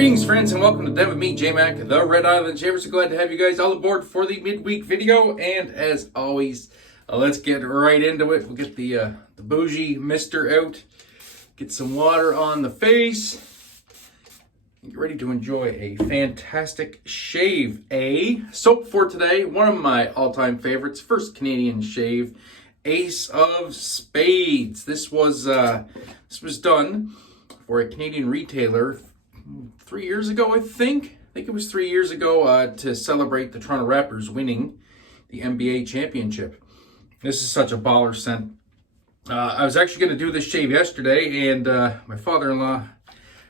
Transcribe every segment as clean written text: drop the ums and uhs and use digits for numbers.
Greetings, friends, and welcome to Den with me, Jmac, the Red Island Shaver. So glad to have you guys all aboard for the midweek video. And as always, let's get right into it. We'll get the bougie mister out, get some water on the face, and get ready to enjoy a fantastic shave. A soap for today, one of my all-time favorites, first Canadian shave, Ace of Spades. This was done for a Canadian retailer 3 years ago, I think it was 3 years ago, to celebrate the Toronto Raptors winning the NBA championship. This is such a baller scent. I was actually going to do this shave yesterday, and my father-in-law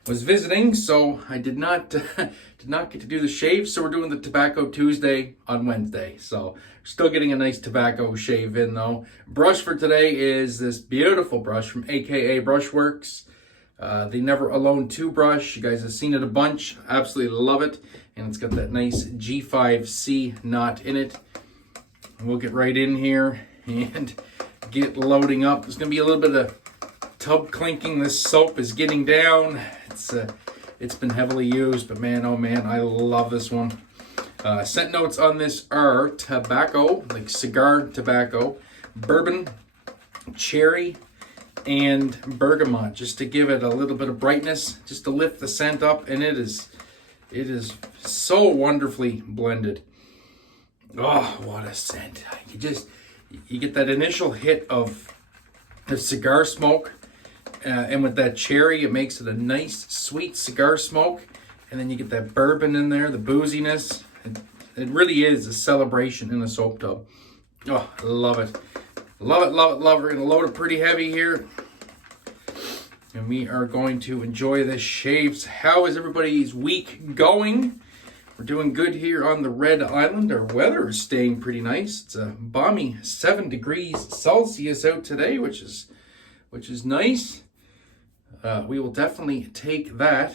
was visiting, so I did not get to do the shave. So we're doing the Tobacco Tuesday on Wednesday. So still getting a nice tobacco shave in though. Brush for today is this beautiful brush from AKA Brushworx. The Never Alone 2 brush. You guys have seen it a bunch. Absolutely love it. And it's got that nice G5C knot in it. And we'll get right in here and get loading up. There's going to be a little bit of tub clinking. This soap is getting down. It's been heavily used, but man, oh man, I love this one. Scent notes on this are tobacco, like cigar tobacco, bourbon, cherry, and bergamot, just to give it a little bit of brightness, just to lift the scent up. And it is so wonderfully blended. Oh, what a scent. You get that initial hit of the cigar smoke, and with that cherry, it makes it a nice sweet cigar smoke. And then you get that bourbon in there, the booziness. It really is a celebration in a soap tub. Oh, I love it. Love it, love it, love it. We're going to load it pretty heavy here. And we are going to enjoy this shave. How is everybody's week going? We're doing good here on the Red Island. Our weather is staying pretty nice. It's a balmy 7 degrees Celsius out today, which is nice. We will definitely take that.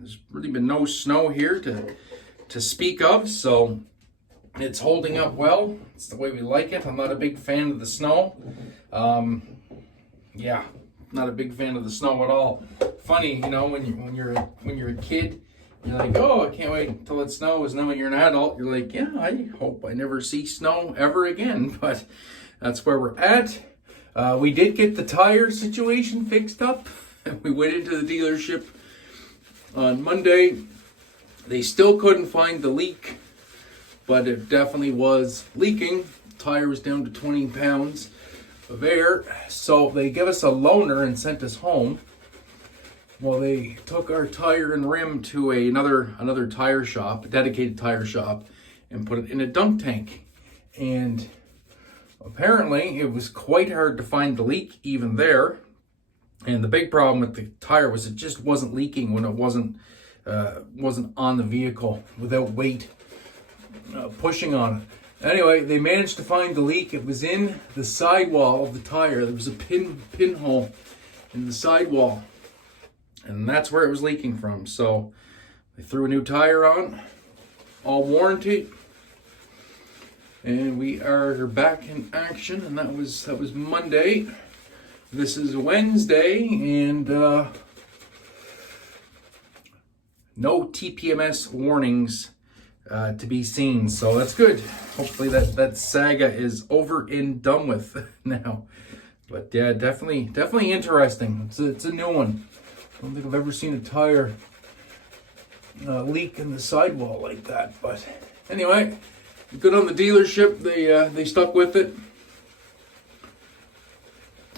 There's really been no snow here to speak of, so it's holding up well. It's the way we like it. I'm not a big fan of the snow. Yeah, not a big fan of the snow at all. Funny, you know, when you're a kid, you're like, oh, I can't wait until it snows. And then when you're an adult, you're like, yeah, I hope I never see snow ever again. But that's where we're at. We did get the tire situation fixed up. We went into the dealership on Monday. They still couldn't find the leak, but it definitely was leaking. The tire was down to 20 pounds of air. So they gave us a loaner and sent us home. Well, they took our tire and rim to another tire shop, a dedicated tire shop, and put it in a dunk tank. And apparently it was quite hard to find the leak even there. And the big problem with the tire was it just wasn't leaking when it wasn't on the vehicle without weight pushing on it. Anyway, they managed to find the leak. It was in the sidewall of the tire. There was a pinhole in the sidewall, and that's where it was leaking from. So they threw a new tire on, all warranty, and we are back in action. And that was Monday. This is Wednesday, and no TPMS warnings to be seen, so that's good. Hopefully that saga is over and done with now. But yeah, definitely interesting. It's a new one. I don't think I've ever seen a tire leak in the sidewall like that. But anyway, good on the dealership. They stuck with it.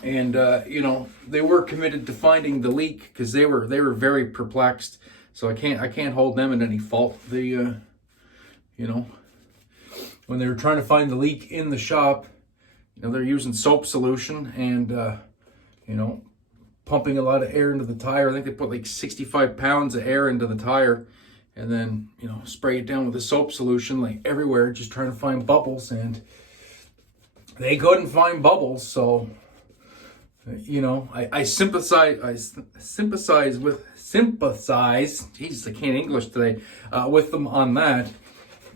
And you know, they were committed to finding the leak because they were very perplexed. So I can't hold them in any fault. They you know, when they were trying to find the leak in the shop, you know, they're using soap solution and you know, pumping a lot of air into the tire. I think they put like 65 pounds of air into the tire, and then, you know, spray it down with the soap solution like everywhere, just trying to find bubbles, and they couldn't find bubbles. So, you know, I sympathize. Jesus, I can't English today. With them on that,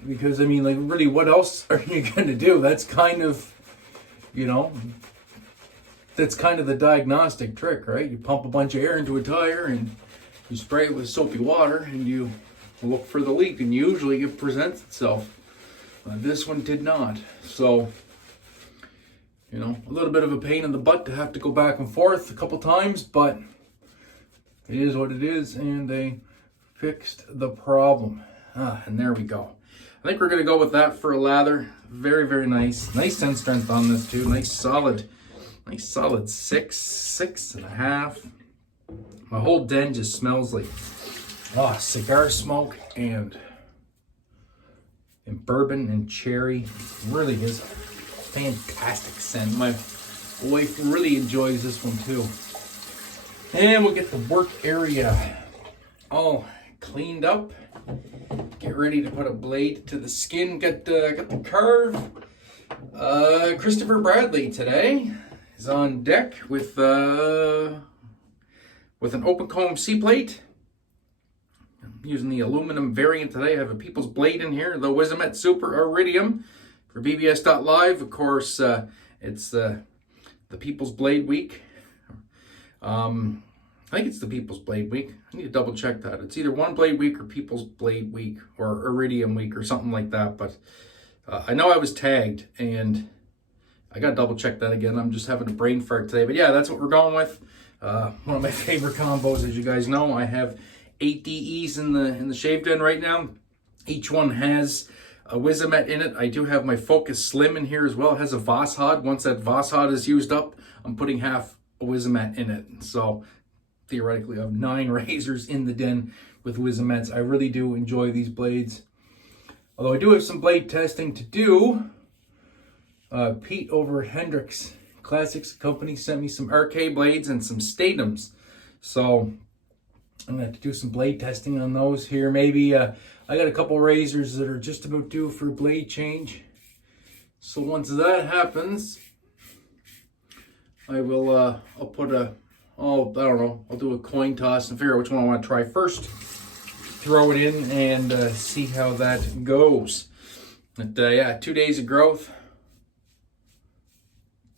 because I mean, like, really, what else are you gonna do? That's kind of, you know, that's kind of the diagnostic trick, right? You pump a bunch of air into a tire and you spray it with soapy water and you look for the leak, and usually it presents itself. This one did not. So, you know, a little bit of a pain in the butt to have to go back and forth a couple times, but it is what it is, and they fixed the problem. And there we go. I think we're going to go with that for a lather. Very, very nice. Nice 10 strength on this too. Nice solid 6.5. My whole den just smells like cigar smoke and bourbon and cherry. It really is a fantastic scent. My wife really enjoys this one too. And we'll get the work area all cleaned up. Get ready to put a blade to the skin. Got the Karve. Christopher Bradley today is on deck with an open comb C-plate. I'm using the aluminum variant today. I have a People's Blade in here, the Jmac Super Iridium for BBS.live. Of course, it's the People's Blade week. I think it's the People's Blade week. I need to double check that. It's either One Blade week or People's Blade week or Iridium week or something like that. But I know I was tagged, and I got to double check that again. I'm just having a brain fart today. But yeah, that's what we're going with. One of my favorite combos, as you guys know. I have 8 DEs in the shave den right now. Each one has a Jmac in it. I do have my Focus Slim in here as well. It has a Vosshod. Once that Vosshod is used up, I'm putting half a Jmac in it. So theoretically, I have 9 razors in the den with Jmacs. I really do enjoy these blades. Although I do have some blade testing to do. Pete over at Hendrix Classics Company sent me some RK blades and some Statums. So I'm going to have to do some blade testing on those here. Maybe I got a couple razors that are just about due for a blade change. So once that happens, I will I'll put a I don't know, I'll do a coin toss and figure out which one I want to try first. Throw it in and see how that goes. But yeah, 2 days of growth.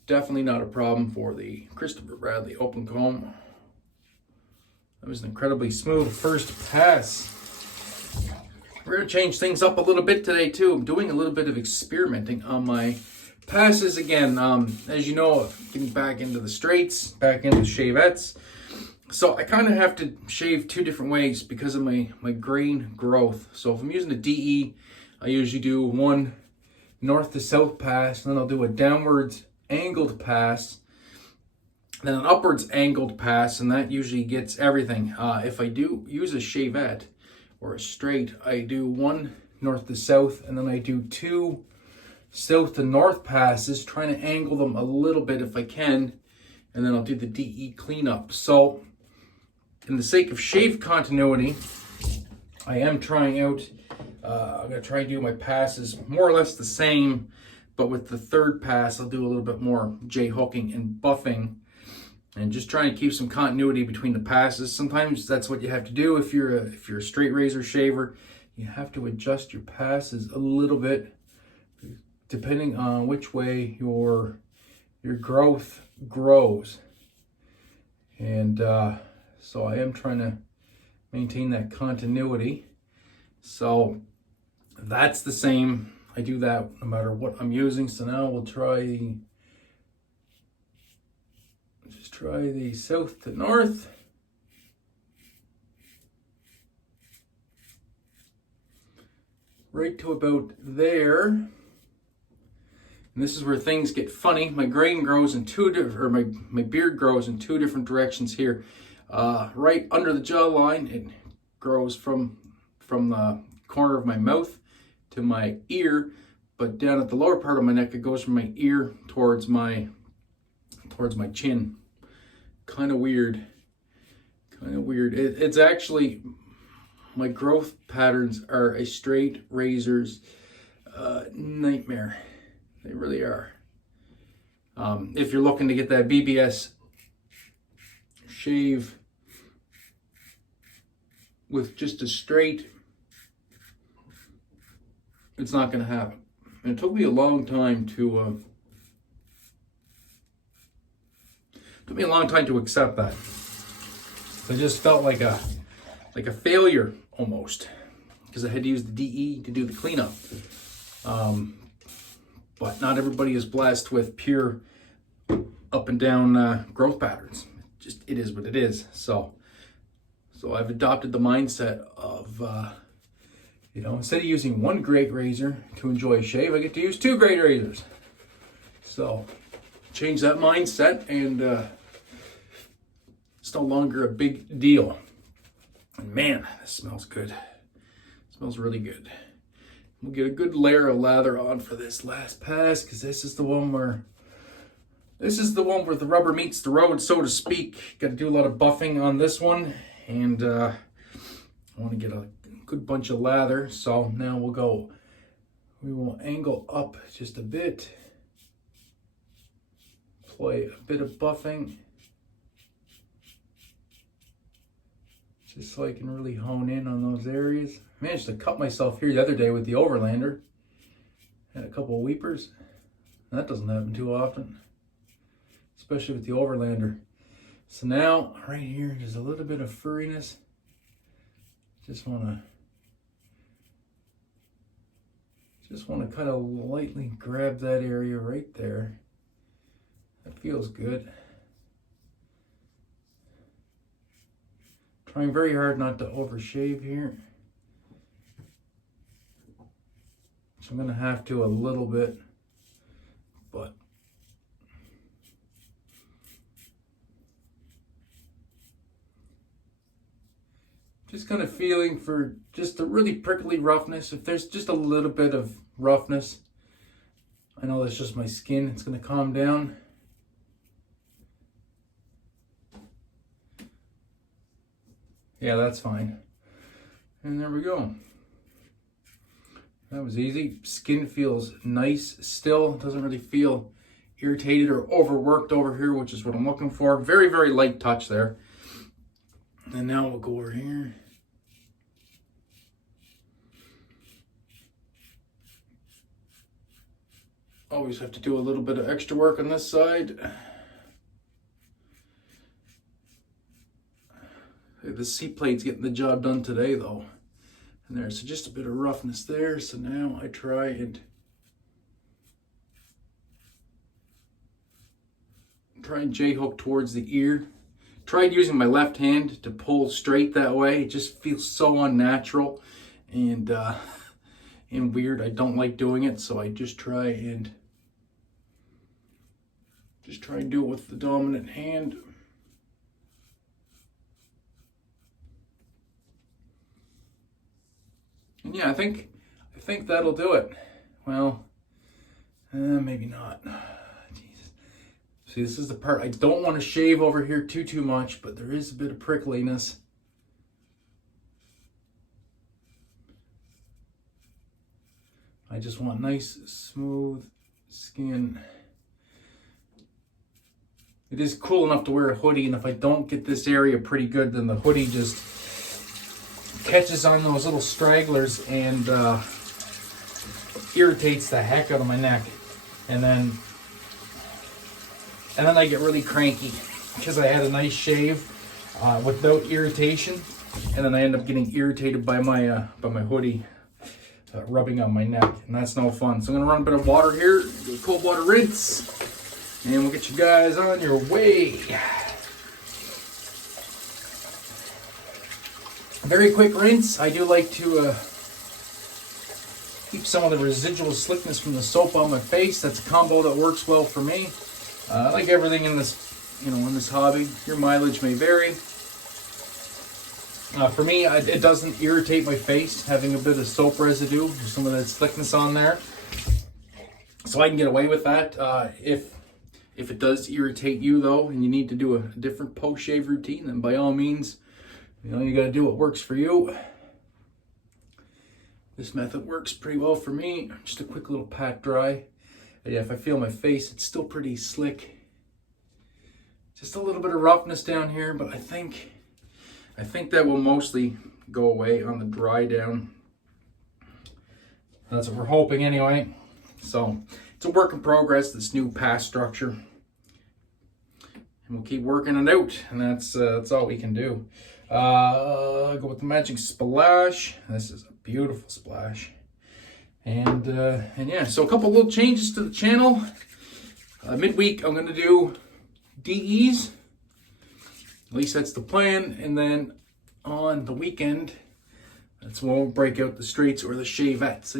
Definitely not a problem for the Christopher Bradley open comb. That was an incredibly smooth first pass. We're going to change things up a little bit today too. I'm doing a little bit of experimenting on my passes again. As you know, getting back into the straights, back into shavettes. So I kind of have to shave 2 different ways because of my grain growth. So if I'm using a DE, I usually do one north to south pass, and then I'll do a downwards angled pass, then an upwards angled pass, and that usually gets everything. If I do use a shavette or a straight, I do one north to south, and then I do 2 south to north passes, trying to angle them a little bit if I can, and then I'll do the DE cleanup. So in the sake of shave continuity, I am trying out, I'm going to try and do my passes more or less the same, but with the third pass, I'll do a little bit more J-hooking and buffing, and just trying to keep some continuity between the passes. Sometimes that's what you have to do if you're a straight razor shaver. You have to adjust your passes a little bit depending on which way your growth grows. And so I am trying to maintain that continuity. So that's the same. I do that no matter what I'm using. So now we'll try the south to north. Right to about there. And this is where things get funny. My grain grows in my beard grows in 2 different directions here. Right under the jawline, it grows from the corner of my mouth to my ear, but down at the lower part of my neck, it goes from my ear towards my chin. Kind of weird. It's actually, my growth patterns are a straight razor's nightmare. They really are. If you're looking to get that BBS shave with just a straight, it's not going to happen. And it took me a long time to accept that. I just felt like a like a failure almost, because I had to use the DE to do the cleanup. But not everybody is blessed with pure up and down growth patterns. Just, it is what it is. So I've adopted the mindset of, you know, instead of using one great razor to enjoy a shave, I get to use 2 great razors. So change that mindset, and it's no longer a big deal. And man, this smells good. It smells really good. We'll get a good layer of lather on for this last pass, because this is the one where the rubber meets the road, so to speak. Got to do a lot of buffing on this one, and I want to get a good bunch of lather. So now we will angle up just a bit, apply a bit of buffing, just so I can really hone in on those areas. I managed to cut myself here the other day with the Overlander. Had a couple of weepers. That doesn't happen too often, especially with the Overlander. So now, right here, there's a little bit of furriness. Just want to kind of lightly grab that area right there. That feels good. Trying very hard not to overshave here. So I'm going to have to a little bit, but just kind of feeling for just a really prickly roughness. If there's just a little bit of roughness, I know that's just my skin, it's going to calm down. Yeah, that's fine. And there we go. That was easy. Skin feels nice still. Doesn't really feel irritated or overworked over here, which is what I'm looking for. Very, very light touch there. And now we'll go over here. Always have to do a little bit of extra work on this side. The seat plate's getting the job done today though. And there's just a bit of roughness there. So now I try and J-hook towards the ear. Tried using my left hand to pull straight that way. It just feels so unnatural and weird. I don't like doing it, so I just try and do it with the dominant hand. And yeah, I think that'll do it. Well, maybe not. Jesus. See, this is the part I don't want to shave over here too much, but there is a bit of prickliness. I just want nice, smooth skin. It is cool enough to wear a hoodie, and if I don't get this area pretty good, then the hoodie just catches on those little stragglers and irritates the heck out of my neck. And then I get really cranky because I had a nice shave without irritation, and then I end up getting irritated by my hoodie rubbing on my neck, and that's no fun. So I'm gonna run a bit of water here, do a cold water rinse, and we'll get you guys on your way. Very quick rinse. I do like to keep some of the residual slickness from the soap on my face. That's a combo that works well for me. Like everything in this, in this hobby, your mileage may vary. For me, it doesn't irritate my face having a bit of soap residue, some of that slickness on there. So I can get away with that. If it does irritate you though, and you need to do a different post-shave routine, then by all means, you got to do what works for you. This method works pretty well for me. Just a quick little pat dry. And yeah, if I feel my face, it's still pretty slick. Just a little bit of roughness down here, but I think that will mostly go away on the dry down. That's what we're hoping anyway. So it's a work in progress, this new pass structure. And we'll keep working it out, and that's all we can do. Go with the Magic Splash. This is a beautiful splash. And yeah, so a couple little changes to the channel. Midweek, I'm going to do DEs. At least that's the plan. And then on the weekend, that's when we'll break out the straights or the shavettes.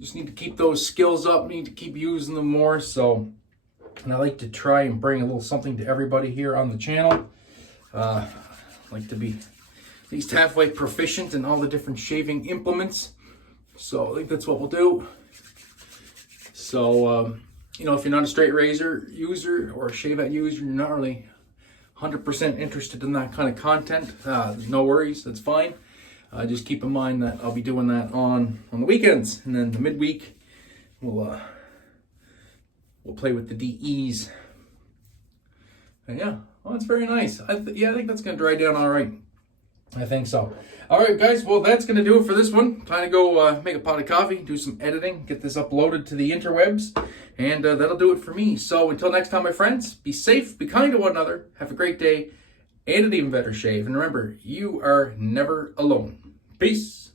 Just need to keep those skills up. Need to keep using them more. So, and I like to try and bring a little something to everybody here on the channel. I like to be at least halfway proficient in all the different shaving implements. So I think that's what we'll do. So, you know, if you're not a straight razor user or a shavette user, you're not really 100% interested in that kind of content, no worries, that's fine. Just keep in mind that I'll be doing that on the weekends, and then the midweek we'll play with the DEs. And yeah, well, it's very nice. I think that's gonna dry down all right. I think so. All right, guys. Well, that's gonna do it for this one. Time to go make a pot of coffee, do some editing, get this uploaded to the interwebs, and that'll do it for me. So until next time, my friends, be safe, be kind to one another, have a great day, and an even better shave. And remember, you are never alone. Peace.